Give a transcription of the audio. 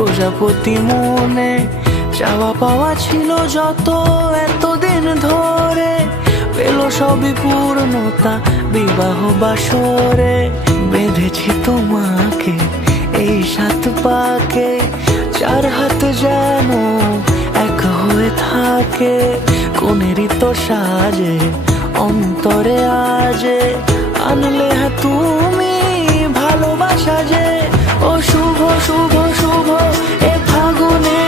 প্রজাপতি মনে চাওয়া পাওয়া ছিল যত এতদিন ধরে, পেল সবই পূর্ণতা বিবাহ বাসরে। বেঁধেছি তোমাকে এই 7 পাকে, 4 হাত যেন এক হয়ে থাকে। কোনেরই তো সাজে অন্তরে আজে আনলে হ্যাঁ তুমি ভালোবাসা যে। ও শুভ শুভ শুভ এ ফাগুনে